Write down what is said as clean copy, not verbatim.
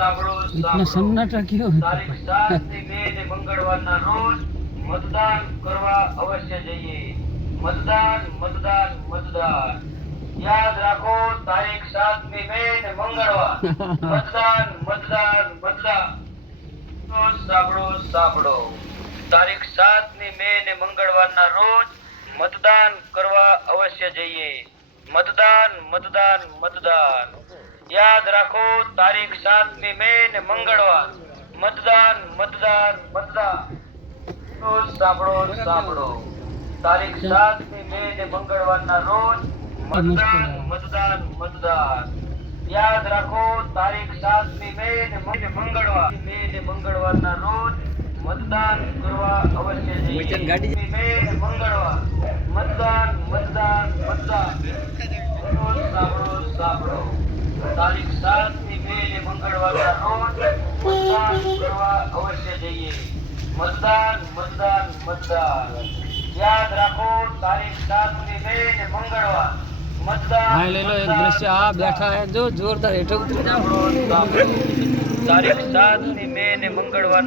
इतना सन्नाटा क्यों है? તારીખ 7 મે ને મંગળવારના રોજ મતદાન કરવા અવશ્ય જઈએ. મતદાન મતદાન મતદાન. યાદ રાખો, તારીખ 7 મે ને મંગળવાર. મતદાન મતદાન મતદાન. તો સાંભળો સાંભળો. તારીખ 7 મે ને મંગળવારના રોજ મતદાન કરવા અવશ્ય જઈએ. મતદાન મતદાન મતદાન. યાદ રાખો, તારીખ 7 મે ને મંગળવાર. મતદાન મતદાન મતદાન. તો સાંભળો સાંભળો. તારીખ 7 મે ને મંગળવારના રોજ મતદાન મતદાન મતદાન. યાદ રાખો, તારીખ 7 મે ને મંગળવારના રોજ મતદાન કરવા અવશ્ય જઈએ. મે ને મંગળવાર. મતદાન મતદાન મતદાન. તો સાંભળો સાંભળો. તારીખ 7 મે ને મંગળવારના રોજ મતદાન કરવા અવશ્ય જઈએ. મતદાન મતદાન મતદાન. યાદ રાખો, તારીખ 7 મે ને મંગળવાર. મતદાન. हाँ ले लो एक दृश्य आ बैठा है जो जोरदार हेठे उतरी जाओ। તારીખ 7 મે ને મંગળવાર.